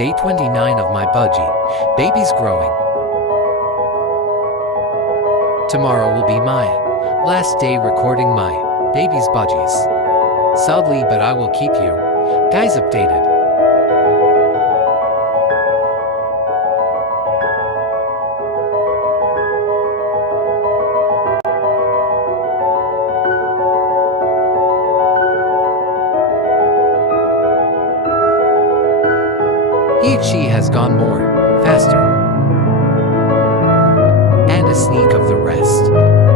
Day 29 of my budgie. Baby's growing. Tomorrow will be my last day recording my baby's budgies. Sadly, but I will keep you guys updated. She has gone more faster and a sneak of the rest.